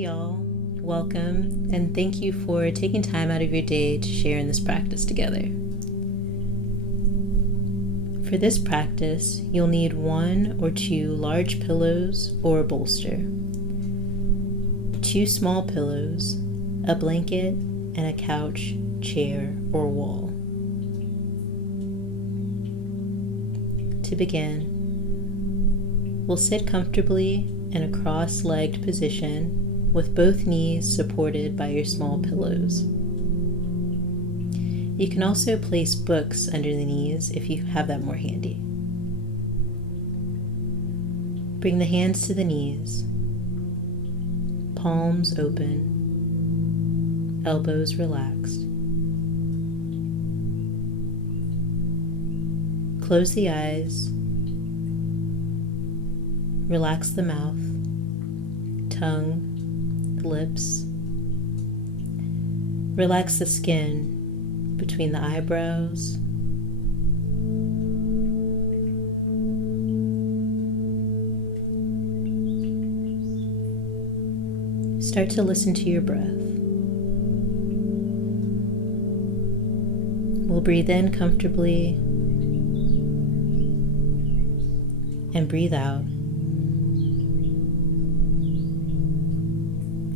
Hey y'all, welcome, and thank you for taking time out of your day to share in this practice together. For this practice, you'll need 1 or 2 large pillows or a bolster, 2 small pillows, a blanket, and a couch, chair, or wall. To begin, we'll sit comfortably in a cross-legged position with both knees supported by your small pillows. You can also place books under the knees if you have that more handy. Bring the hands to the knees, palms open, elbows relaxed. Close the eyes, relax the mouth, tongue, lips. Relax the skin between the eyebrows. Start to listen to your breath. We'll breathe in comfortably and breathe out,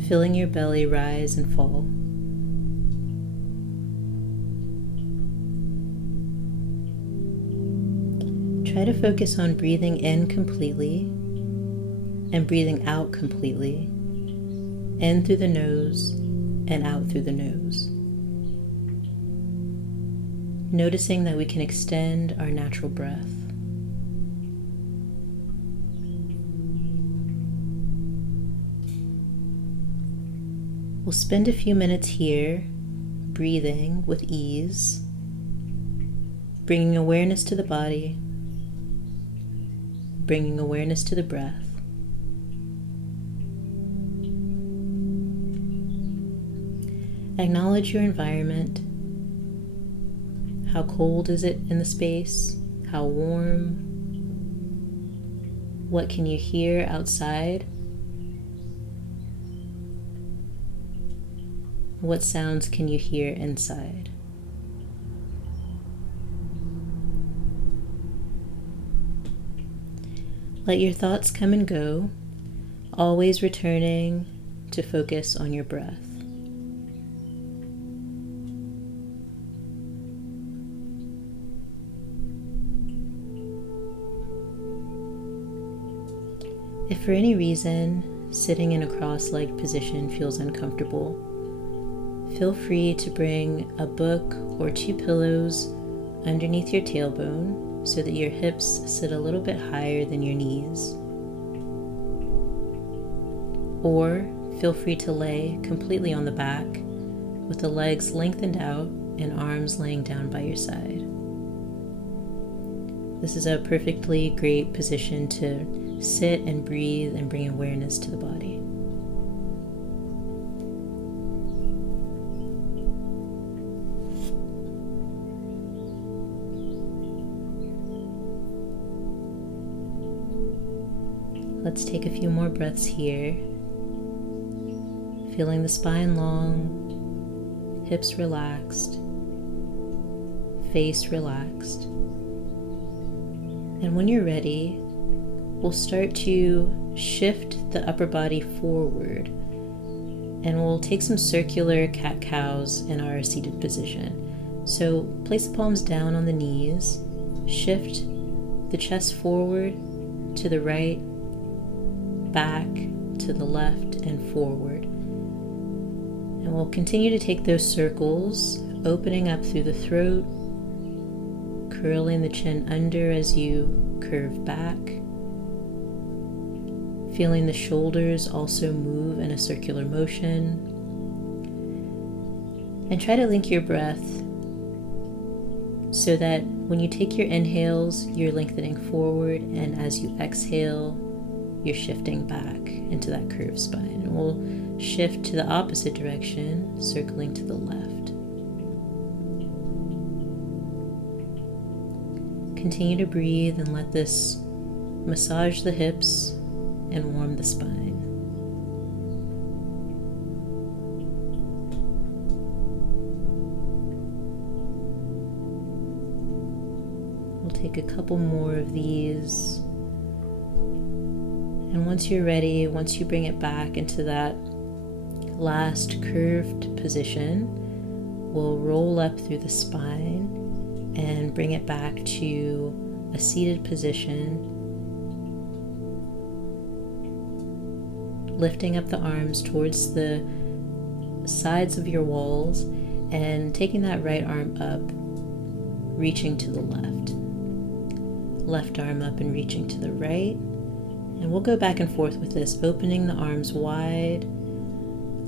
feeling your belly rise and fall. Try to focus on breathing in completely and breathing out completely, in through the nose and out through the nose. Noticing that we can extend our natural breath. We'll spend a few minutes here breathing with ease, bringing awareness to the body, bringing awareness to the breath. Acknowledge your environment. How cold is it in the space? How warm? What can you hear outside? What sounds can you hear inside? Let your thoughts come and go, always returning to focus on your breath. If for any reason sitting in a cross-legged position feels uncomfortable, feel free to bring a book or 2 pillows underneath your tailbone so that your hips sit a little bit higher than your knees. Or feel free to lay completely on the back with the legs lengthened out and arms laying down by your side. This is a perfectly great position to sit and breathe and bring awareness to the body. Let's take a few more breaths here, feeling the spine long, hips relaxed, face relaxed. And when you're ready, we'll start to shift the upper body forward, and we'll take some circular cat-cows in our seated position. So place the palms down on the knees, shift the chest forward to the right, back to the left, and forward. And we'll continue to take those circles, opening up through the throat, curling the chin under as you curve back, feeling the shoulders also move in a circular motion. And try to link your breath so that when you take your inhales, you're lengthening forward, and as you exhale, you're shifting back into that curved spine. And we'll shift to the opposite direction, circling to the left. Continue to breathe and let this massage the hips and warm the spine. Take a couple more of these. And once you're ready, once you bring it back into that last curved position, we'll roll up through the spine and bring it back to a seated position, lifting up the arms towards the sides of your walls and taking that right arm up, reaching to the left arm up and reaching to the right. And we'll go back and forth with this, opening the arms wide,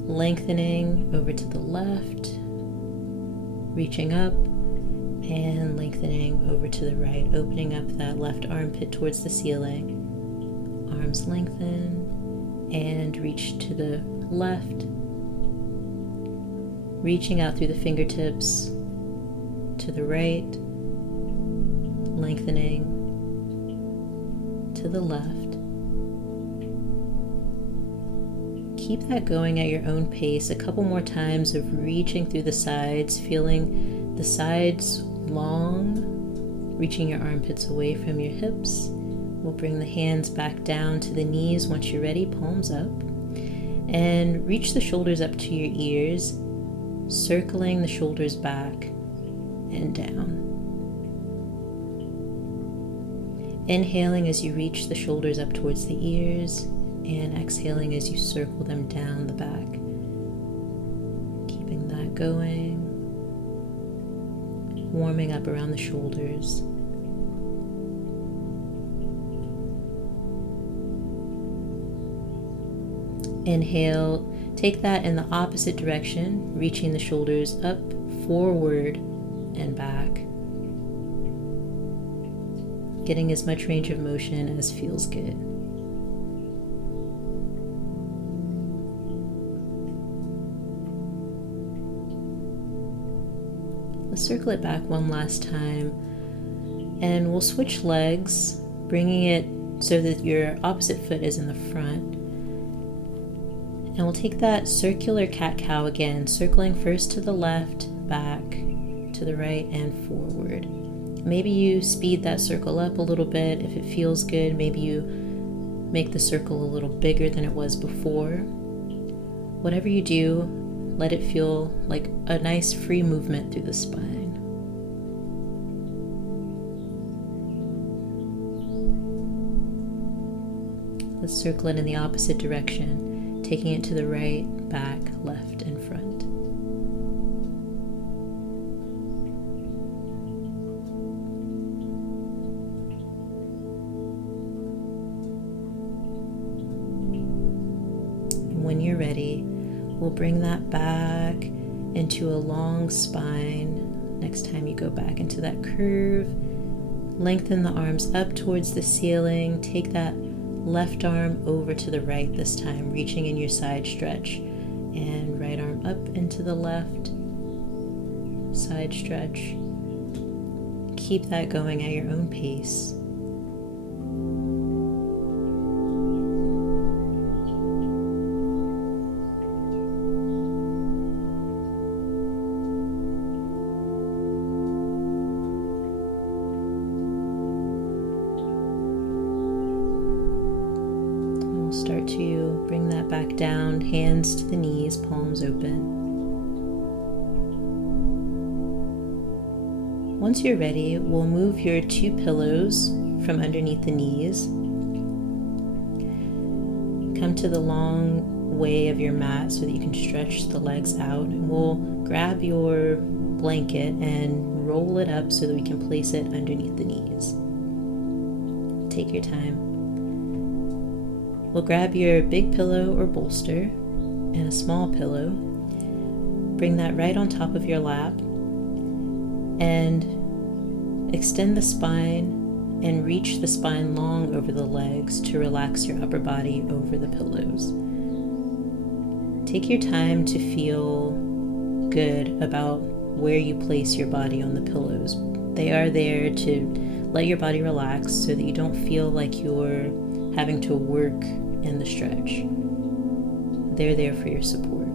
lengthening over to the left, reaching up, and lengthening over to the right, opening up that left armpit towards the ceiling. Arms lengthen and reach to the left, reaching out through the fingertips to the right, lengthening to the left. Keep that going at your own pace, a couple more times of reaching through the sides, feeling the sides long, reaching your armpits away from your hips. We'll bring the hands back down to the knees once you're ready, palms up, and reach the shoulders up to your ears, circling the shoulders back and down. Inhaling as you reach the shoulders up towards the ears, and exhaling as you circle them down the back. Keeping that going, warming up around the shoulders. Inhale, take that in the opposite direction, reaching the shoulders up, forward, and back. Getting as much range of motion as feels good. Let's circle it back one last time, and we'll switch legs, bringing it so that your opposite foot is in the front. And we'll take that circular cat-cow again, circling first to the left, back, to the right, and forward. Maybe you speed that circle up a little bit if it feels good. Maybe you make the circle a little bigger than it was before. Whatever you do, let it feel like a nice free movement through the spine. Let's circle it in the opposite direction, taking it to the right, back, left, and front. When you're ready, we'll bring that back into a long spine. Next time you go back into that curve, lengthen the arms up towards the ceiling. Take that left arm over to the right this time, reaching in your side stretch. And right arm up into the left, side stretch. Keep that going at your own pace. Start to bring that back down, hands to the knees, palms open. Once you're ready, we'll move your two pillows from underneath the knees. Come to the long way of your mat so that you can stretch the legs out. And we'll grab your blanket and roll it up so that we can place it underneath the knees. Take your time. We'll grab your big pillow or bolster and a small pillow. Bring that right on top of your lap and extend the spine and reach the spine long over the legs to relax your upper body over the pillows. Take your time to feel good about where you place your body on the pillows. They are there to let your body relax so that you don't feel like you're having to work in the stretch. They're there for your support.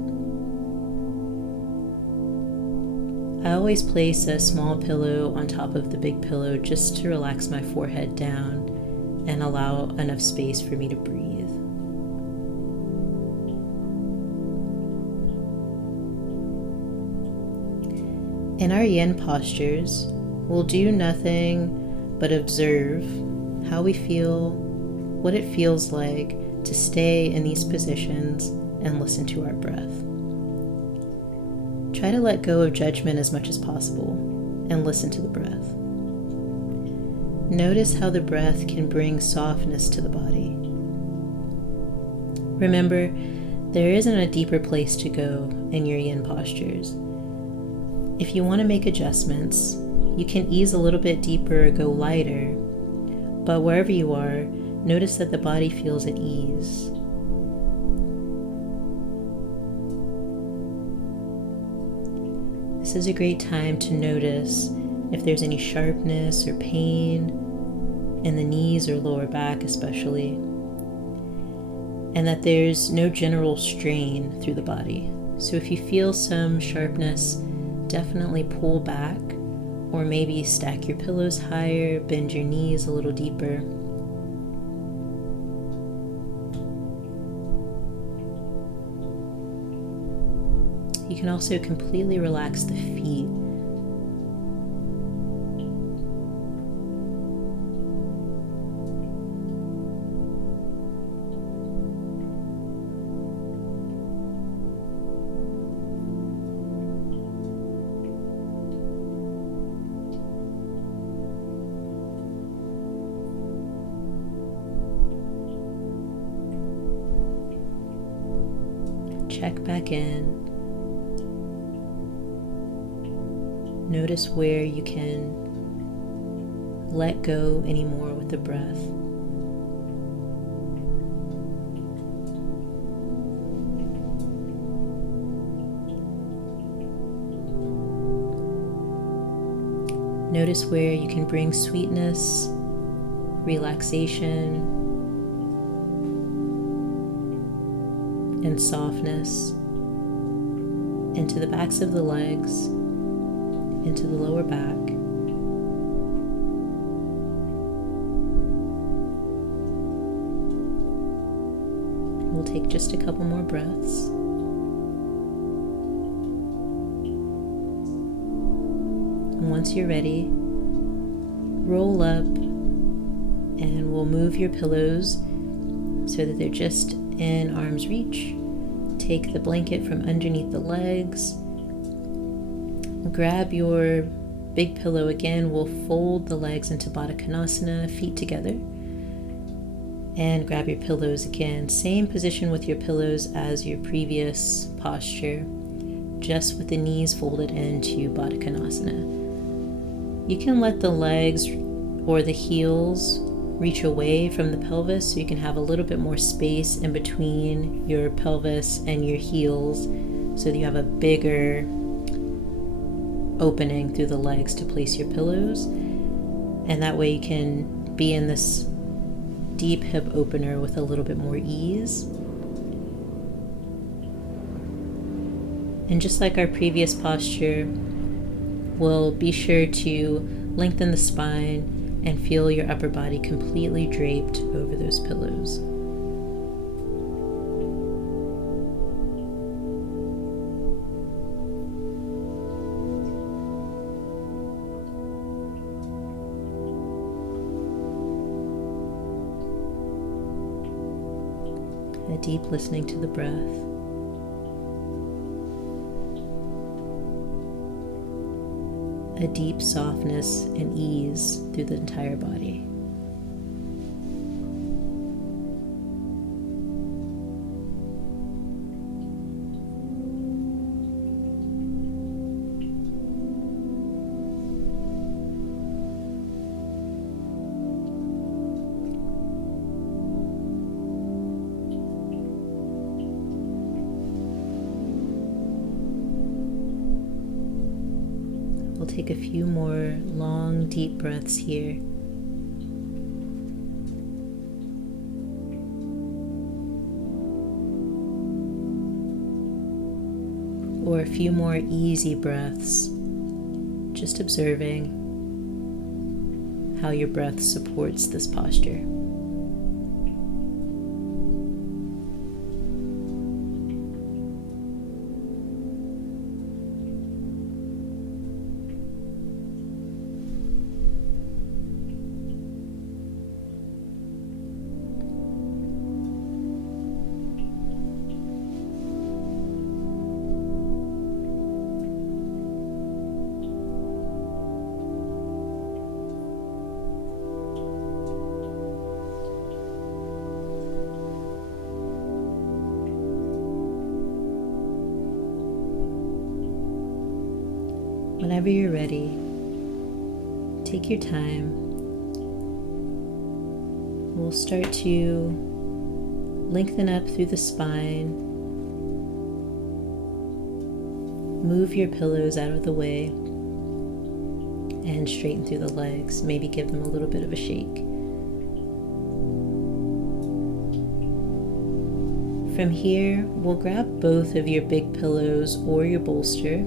I always place a small pillow on top of the big pillow just to relax my forehead down and allow enough space for me to breathe. In our yin postures, we'll do nothing but observe how we feel, what it feels like to stay in these positions, and listen to our breath. Try to let go of judgment as much as possible and listen to the breath. Notice how the breath can bring softness to the body. Remember, there isn't a deeper place to go in your yin postures. If you want to make adjustments, you can ease a little bit deeper or go lighter, but wherever you are, notice that the body feels at ease. This is a great time to notice if there's any sharpness or pain in the knees or lower back especially, and that there's no general strain through the body. So if you feel some sharpness, definitely pull back, or maybe stack your pillows higher, bend your knees a little deeper. You can also completely relax the feet. Check back in. Notice where you can let go anymore with the breath. Notice where you can bring sweetness, relaxation, and softness into the backs of the legs, into the lower back. We'll take just a couple more breaths. And once you're ready, roll up and we'll move your pillows so that they're just in arm's reach. Take the blanket from underneath the legs. Grab your big pillow again. We'll fold the legs into Baddha Konasana, feet together. And grab your pillows again. Same position with your pillows as your previous posture, just with the knees folded into Baddha Konasana. You can let the legs or the heels reach away from the pelvis so you can have a little bit more space in between your pelvis and your heels so that you have a bigger opening through the legs to place your pillows, and that way you can be in this deep hip opener with a little bit more ease. And just like our previous posture, we'll be sure to lengthen the spine and feel your upper body completely draped over those pillows. A deep listening to the breath. A deep softness and ease through the entire body. We'll take a few more long, deep breaths here. Or a few more easy breaths just observing how your breath supports this posture. Whenever you're ready, take your time. We'll start to lengthen up through the spine. Move your pillows out of the way and straighten through the legs. Maybe give them a little bit of a shake. From here, we'll grab both of your big pillows or your bolster,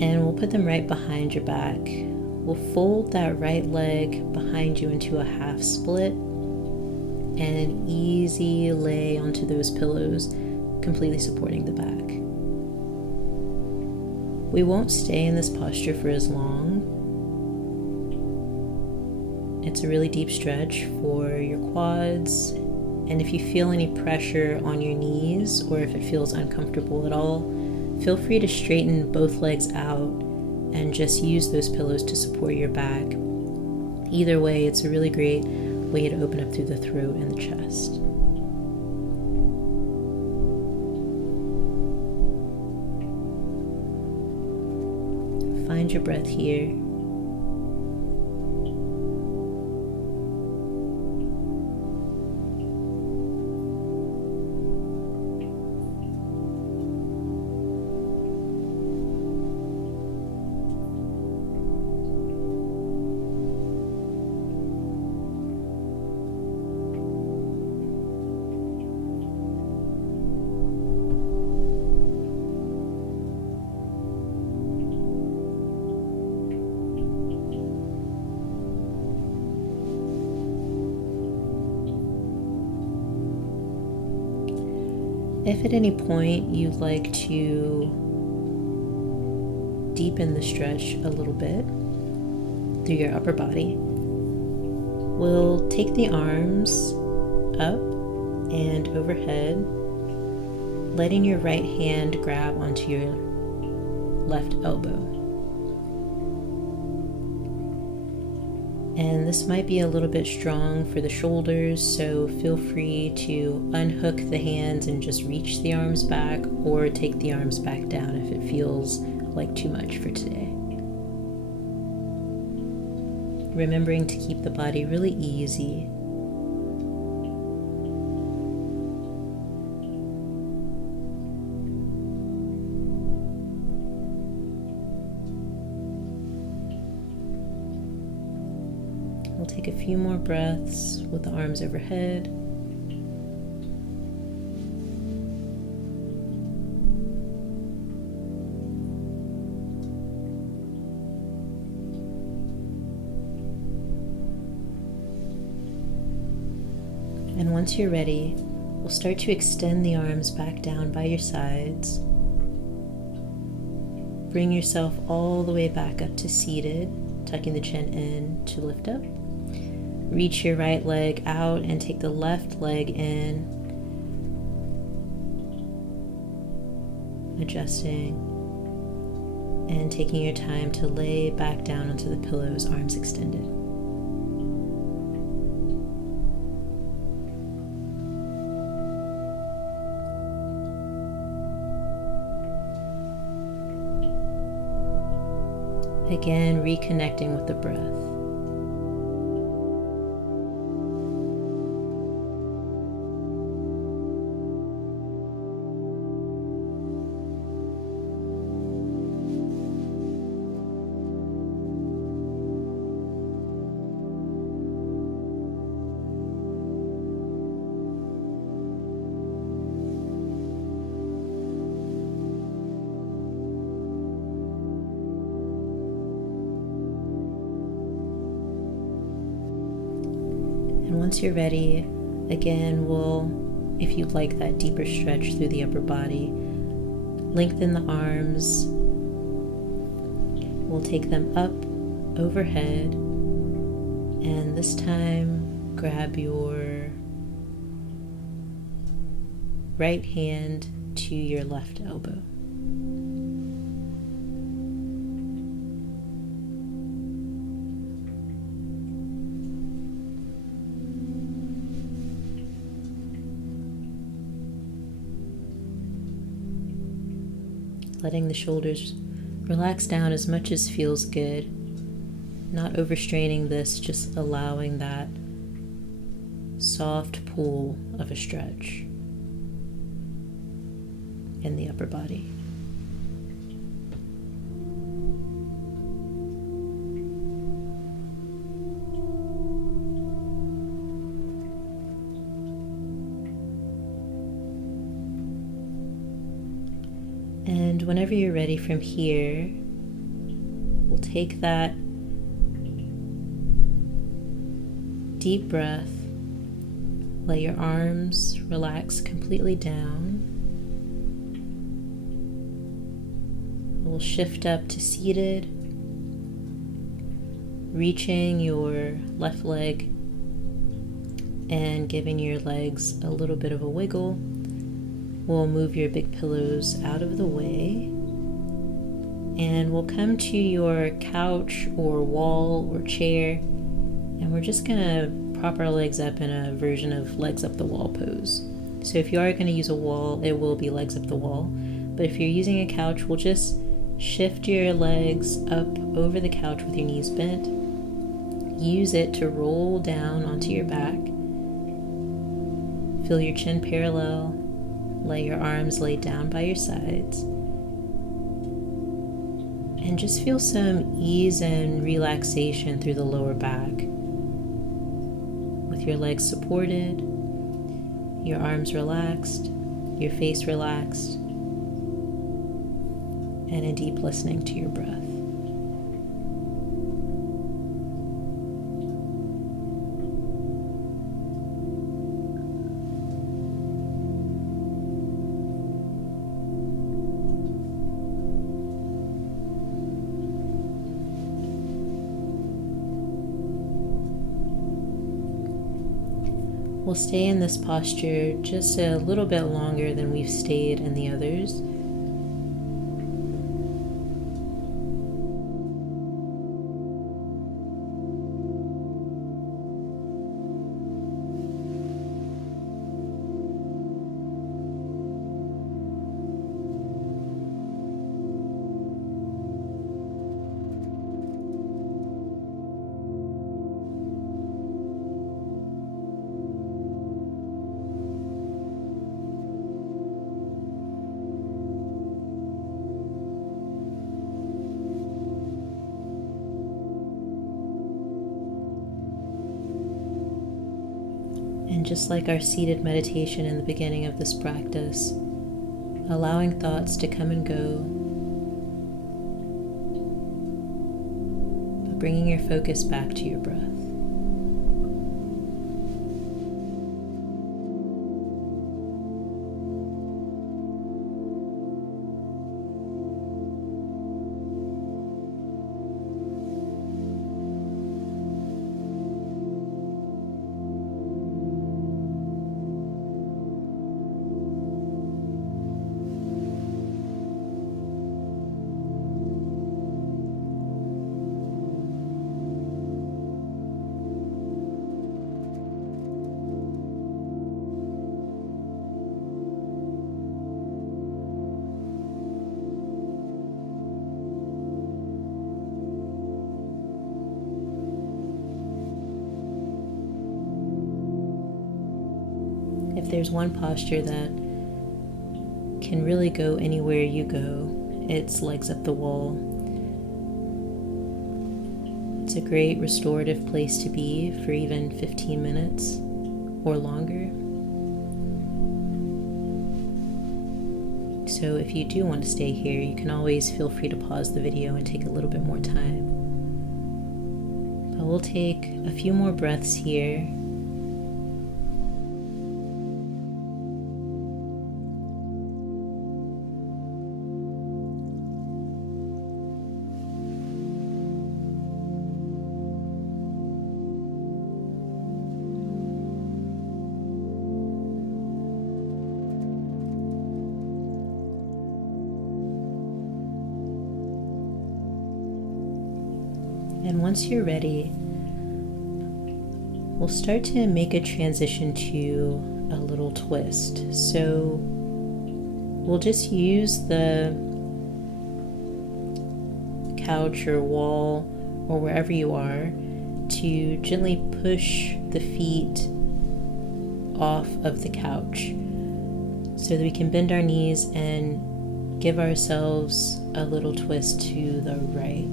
and we'll put them right behind your back. We'll fold that right leg behind you into a half split and an easy lay onto those pillows, completely supporting the back. We won't stay in this posture for as long. It's a really deep stretch for your quads, and if you feel any pressure on your knees or if it feels uncomfortable at all, feel free to straighten both legs out and just use those pillows to support your back. Either way, it's a really great way to open up through the throat and the chest. Find your breath here. If at any point you'd like to deepen the stretch a little bit through your upper body, we'll take the arms up and overhead, letting your right hand grab onto your left elbow. And this might be a little bit strong for the shoulders, so feel free to unhook the hands and just reach the arms back, or take the arms back down if it feels like too much for today. Remembering to keep the body really easy. We'll take a few more breaths with the arms overhead. And once you're ready, we'll start to extend the arms back down by your sides. Bring yourself all the way back up to seated, tucking the chin in to lift up. Reach your right leg out and take the left leg in, adjusting and taking your time to lay back down onto the pillows, arms extended. Again, reconnecting with the breath. And once you're ready, again, if you'd like that deeper stretch through the upper body, lengthen the arms. We'll take them up overhead, and this time grab your right hand to your left elbow. Letting the shoulders relax down as much as feels good. Not overstraining this, just allowing that soft pull of a stretch in the upper body. And whenever you're ready from here, we'll take that deep breath. Let your arms relax completely down. We'll shift up to seated, reaching your left leg and giving your legs a little bit of a wiggle. We'll move your big pillows out of the way, and we'll come to your couch or wall or chair, and we're just gonna prop our legs up in a version of legs up the wall pose. So if you are gonna use a wall, it will be legs up the wall, but if you're using a couch, we'll just shift your legs up over the couch with your knees bent. Use it to roll down onto your back. Feel your chin parallel. Let your arms lay down by your sides. And just feel some ease and relaxation through the lower back. With your legs supported, your arms relaxed, your face relaxed, and a deep listening to your breath. We'll stay in this posture just a little bit longer than we've stayed in the others. And just like our seated meditation in the beginning of this practice, allowing thoughts to come and go, but bringing your focus back to your breath. If there's one posture that can really go anywhere you go, it's legs up the wall. It's a great restorative place to be for even 15 minutes or longer. So if you do want to stay here, you can always feel free to pause the video and take a little bit more time. But we'll take a few more breaths here, And once you're ready, we'll start to make a transition to a little twist. So we'll just use the couch or wall or wherever you are to gently push the feet off of the couch so that we can bend our knees and give ourselves a little twist to the right.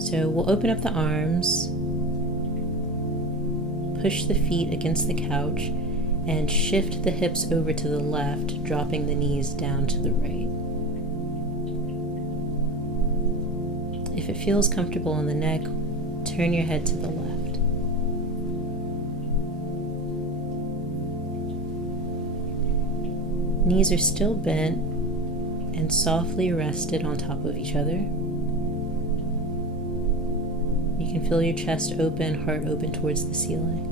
So we'll open up the arms, push the feet against the couch, and shift the hips over to the left, dropping the knees down to the right. If it feels comfortable on the neck, turn your head to the left. Knees are still bent and softly rested on top of each other. You can feel your chest open, heart open towards the ceiling.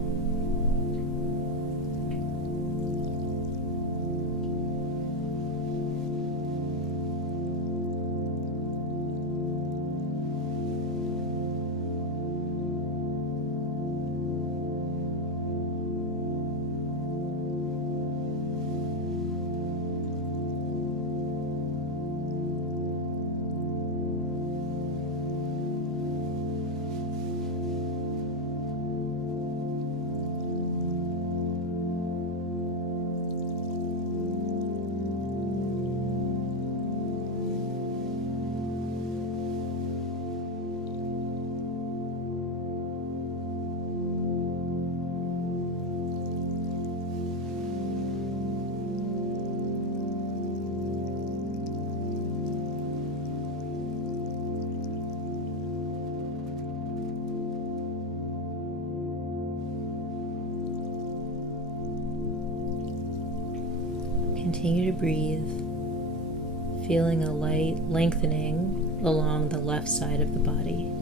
Continue to breathe, feeling a light lengthening along the left side of the body.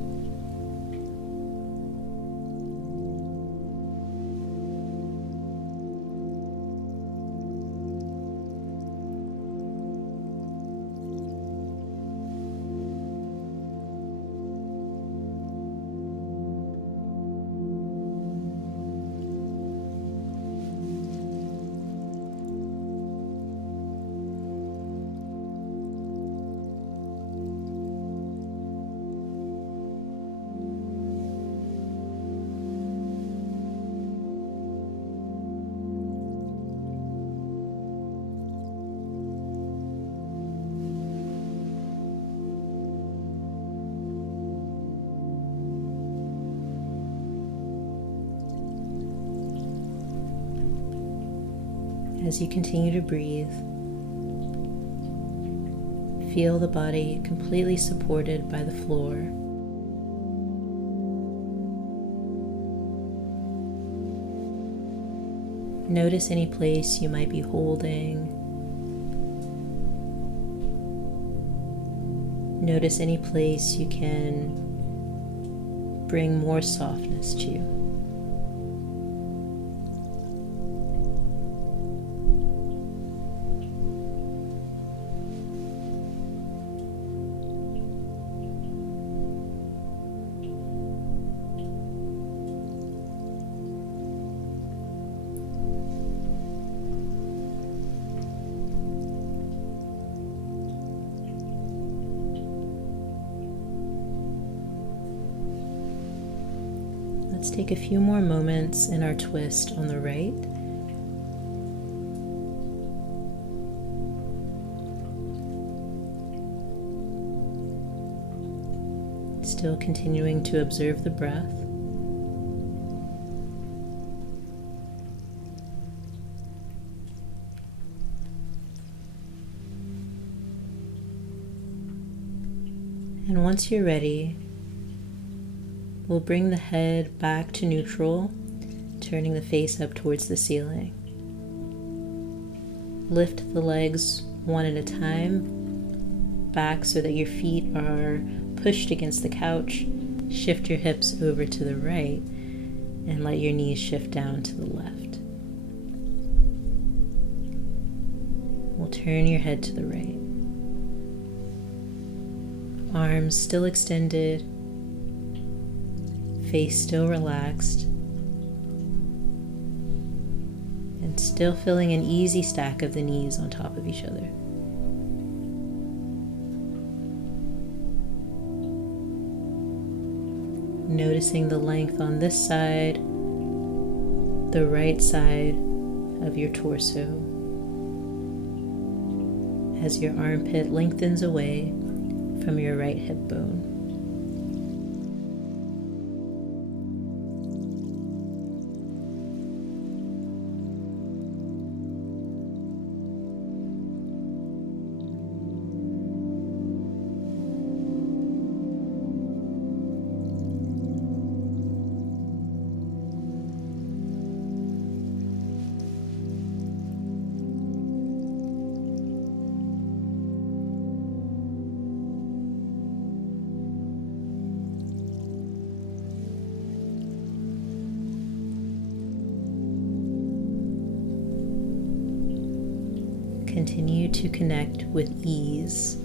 As you continue to breathe, feel the body completely supported by the floor. Notice any place you might be holding. Notice any place you can bring more softness to. Let's take a few more moments in our twist on the right. Still continuing to observe the breath. And once you're ready, we'll bring the head back to neutral, turning the face up towards the ceiling. Lift the legs one at a time, back so that your feet are pushed against the couch. Shift your hips over to the right and let your knees shift down to the left. We'll turn your head to the right. Arms still extended, face still relaxed, and still feeling an easy stack of the knees on top of each other. Noticing the length on this side, the right side of your torso, as your armpit lengthens away from your right hip bone. Continue to connect with ease.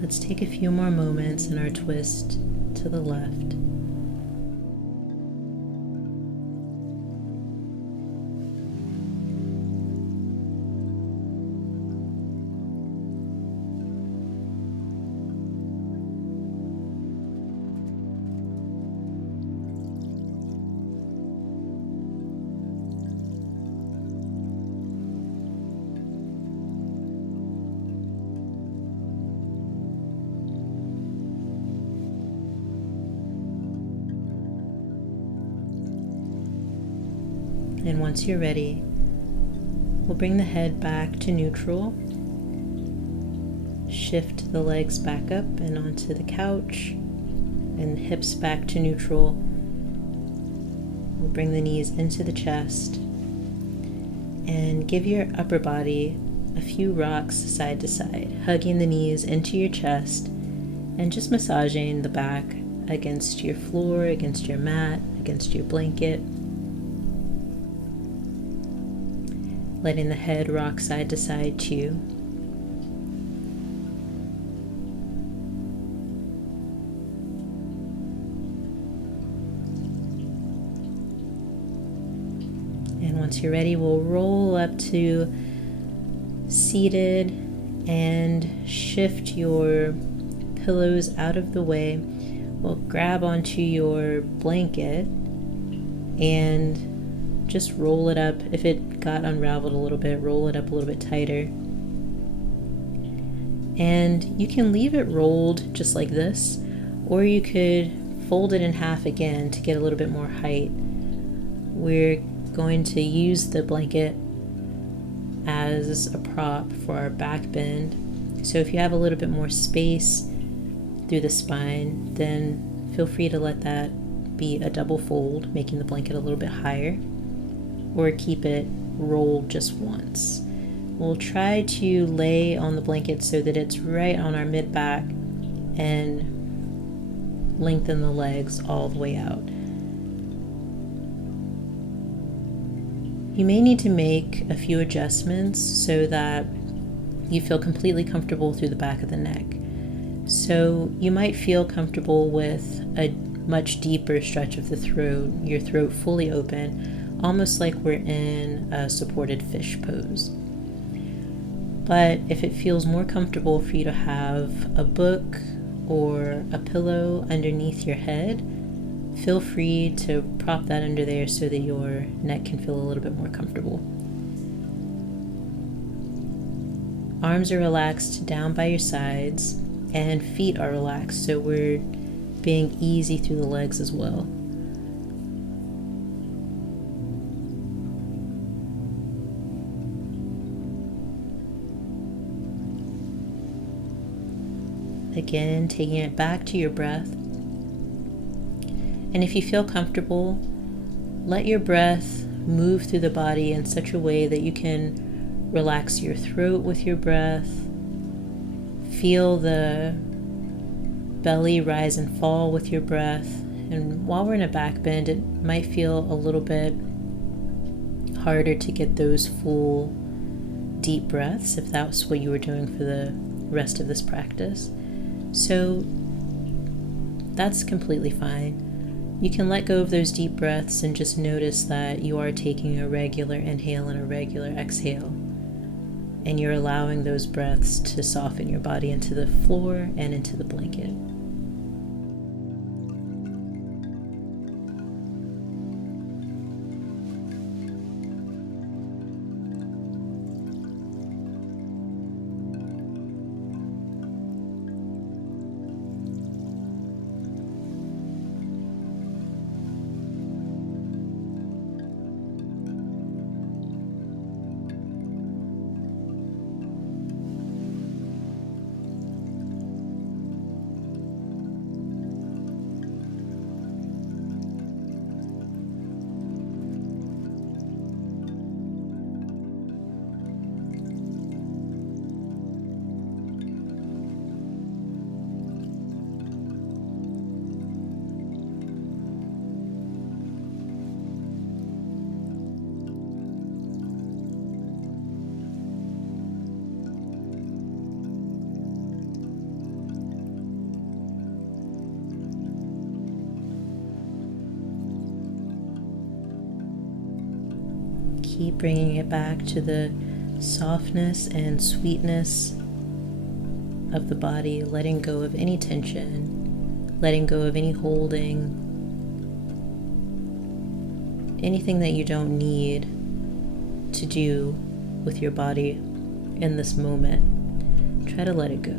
Let's take a few more moments in our twist to the left. And once you're ready, we'll bring the head back to neutral. Shift the legs back up and onto the couch, and hips back to neutral. We'll bring the knees into the chest and give your upper body a few rocks side to side, hugging the knees into your chest and just massaging the back against your floor, against your mat, against your blanket. Letting the head rock side to side too. And once you're ready, we'll roll up to seated and shift your pillows out of the way. We'll grab onto your blanket and just roll it up. If it got unraveled a little bit, roll it up a little bit tighter. And you can leave it rolled just like this, or you could fold it in half again to get a little bit more height. We're going to use the blanket as a prop for our back bend. So if you have a little bit more space through the spine, then feel free to let that be a double fold, making the blanket a little bit higher, or keep it rolled just once. We'll try to lay on the blanket so that it's right on our mid back and lengthen the legs all the way out. You may need to make a few adjustments so that you feel completely comfortable through the back of the neck. So you might feel comfortable with a much deeper stretch of the throat, your throat fully open, almost like we're in a supported fish pose. But if it feels more comfortable for you to have a book or a pillow underneath your head, feel free to prop that under there so that your neck can feel a little bit more comfortable. Arms are relaxed down by your sides, and feet are relaxed, so we're being easy through the legs as well. Again, taking it back to your breath. And if you feel comfortable, let your breath move through the body in such a way that you can relax your throat with your breath. Feel the belly rise and fall with your breath. And while we're in a back bend, it might feel a little bit harder to get those full deep breaths if that's what you were doing for the rest of this practice. So that's completely fine. You can let go of those deep breaths and just notice that you are taking a regular inhale and a regular exhale. And you're allowing those breaths to soften your body into the floor and into the blanket. Keep bringing it back to the softness and sweetness of the body, letting go of any tension, letting go of any holding, anything that you don't need to do with your body in this moment. Try to let it go.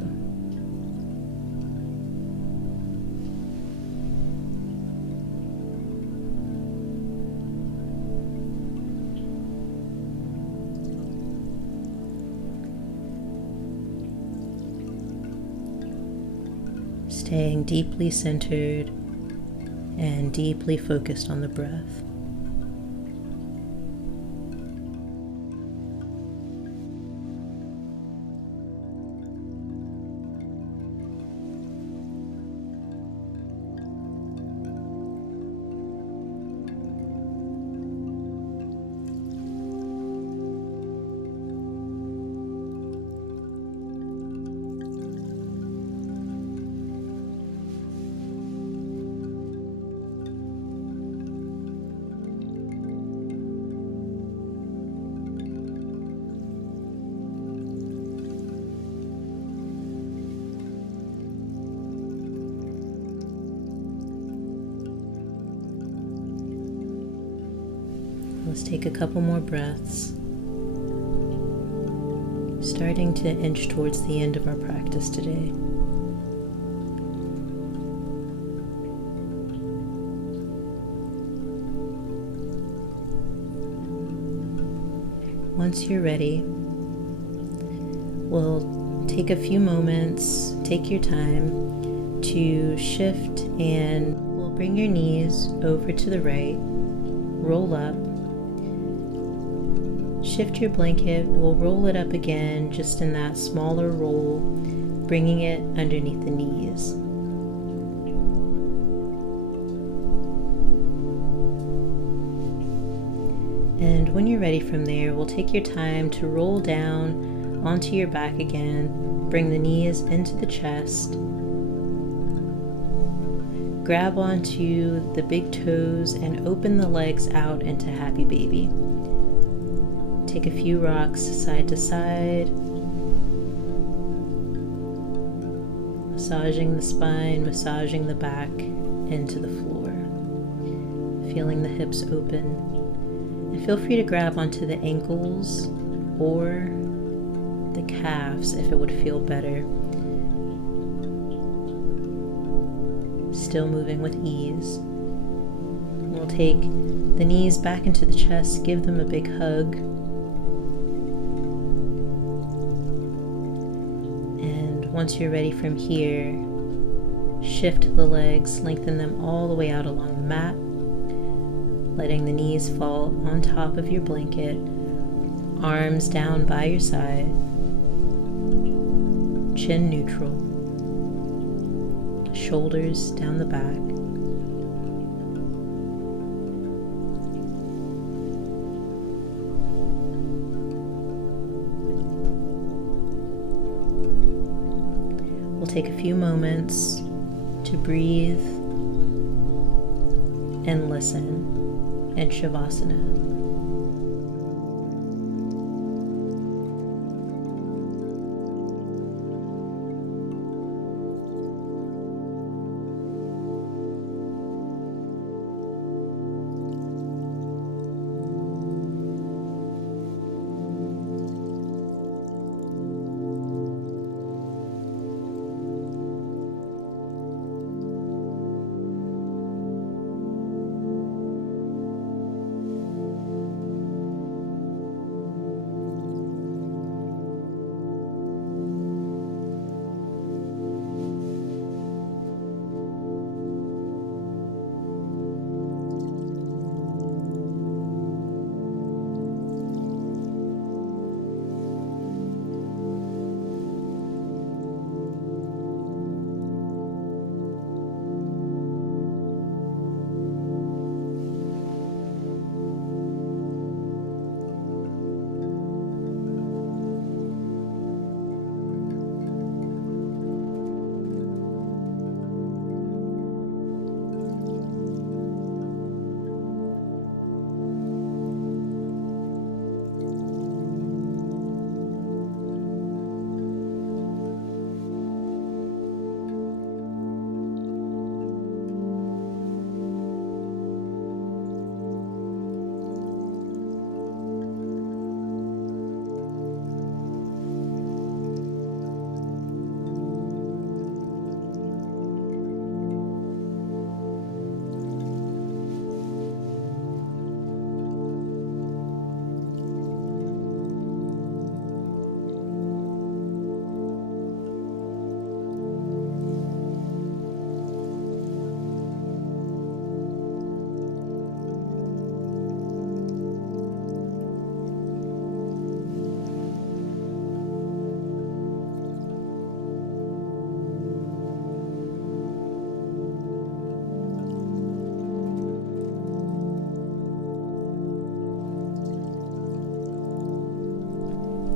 Staying deeply centered and deeply focused on the breath. Let's take a couple more breaths, starting to inch towards the end of our practice today. Once you're ready, we'll take a few moments, take your time to shift, and we'll bring your knees over to the right, roll up. Shift your blanket, we'll roll it up again just in that smaller roll, bringing it underneath the knees. And when you're ready from there, we'll take your time to roll down onto your back again, bring the knees into the chest, grab onto the big toes and open the legs out into happy baby. Take a few rocks side to side, massaging the spine, massaging the back into the floor. feeling the hips open. And feel free to grab onto the ankles or the calves if it would feel better. Still moving with ease. We'll take the knees back into the chest, give them a big hug. And once you're ready from here, shift the legs, lengthen them all the way out along the mat, letting the knees fall on top of your blanket, arms down by your side, chin neutral, shoulders down the back. We'll take a few moments to breathe and listen in Shavasana.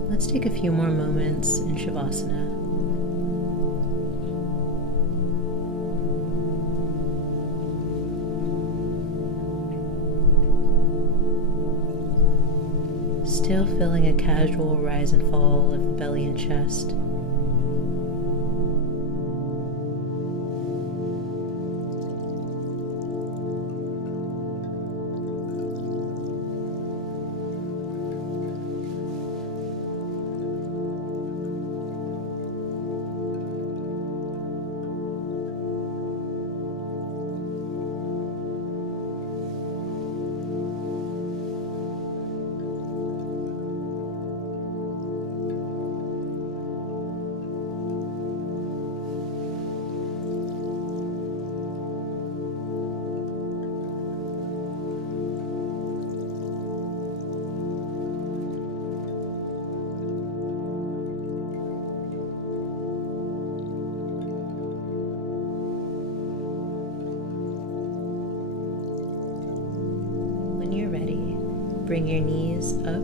Let's take a few more moments in Shavasana. Still feeling a casual rise and fall of the belly and chest. Bring your knees up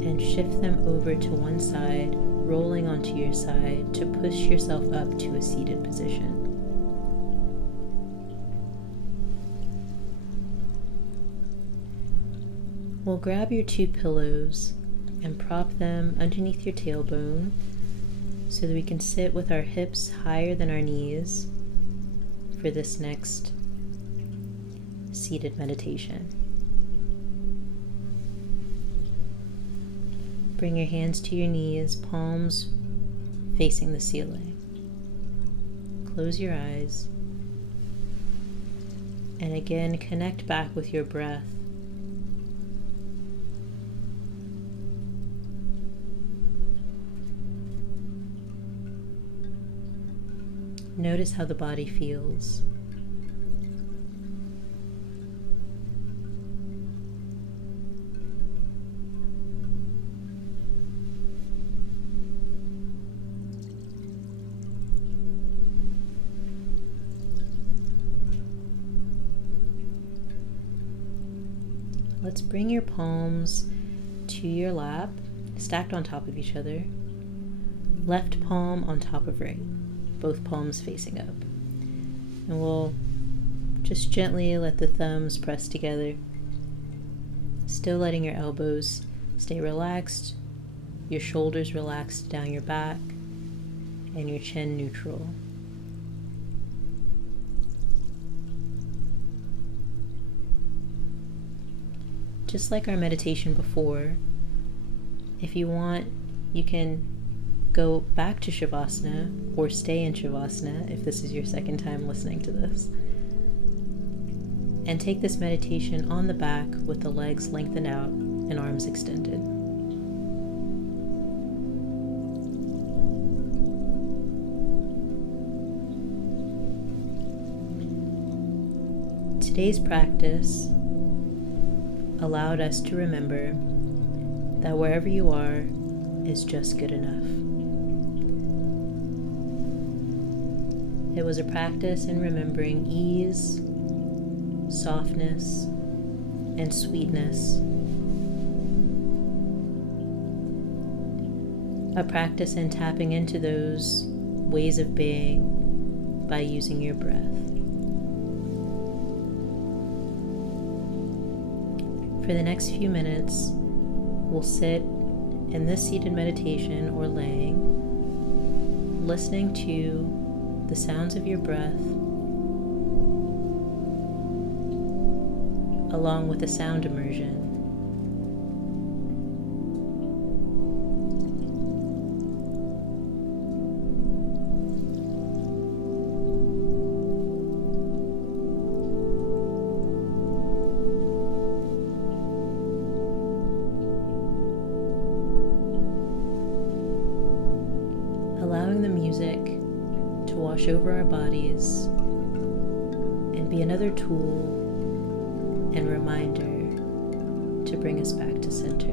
and shift them over to one side, rolling onto your side to push yourself up to a seated position. We'll grab your two pillows and prop them underneath your tailbone so that we can sit with our hips higher than our knees for this next seated meditation. Bring your hands to your knees, palms facing the ceiling. Close your eyes. And again, connect back with your breath. Notice how the body feels. Let's bring your palms to your lap, stacked on top of each other. Left palm on top of right, both palms facing up. And we'll just gently let the thumbs press together, still letting your elbows stay relaxed, your shoulders relaxed down your back, and your chin neutral. Just like our meditation before, if you want, you can go back to Shavasana or stay in Shavasana if this is your second time listening to this. And take this meditation on the back with the legs lengthened out and arms extended. Today's practice allowed us to remember that wherever you are is just good enough. It was a practice in remembering ease, softness, and sweetness. A practice in tapping into those ways of being by using your breath. For the next few minutes, we'll sit in this seated meditation or laying, listening to the sounds of your breath, along with the sound immersion. Allowing the music to wash over our bodies and be another tool and reminder to bring us back to center.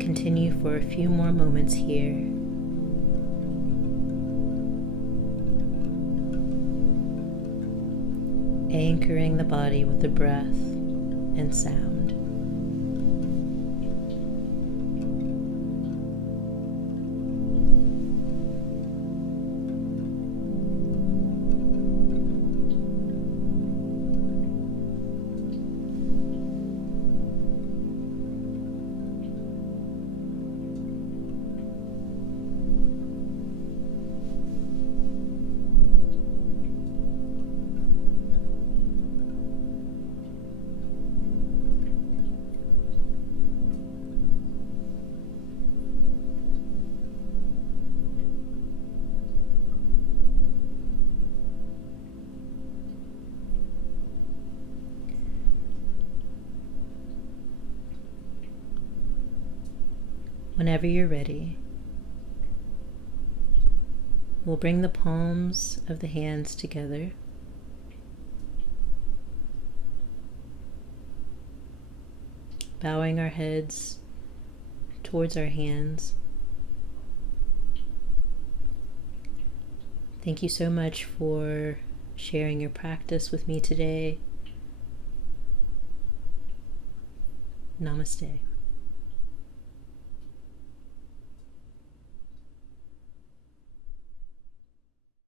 continue for a few more moments here. Anchoring the body with the breath and sound. Whenever you're ready, we'll bring the palms of the hands together. Bowing our heads towards our hands. Thank you so much for sharing your practice with me today. Namaste.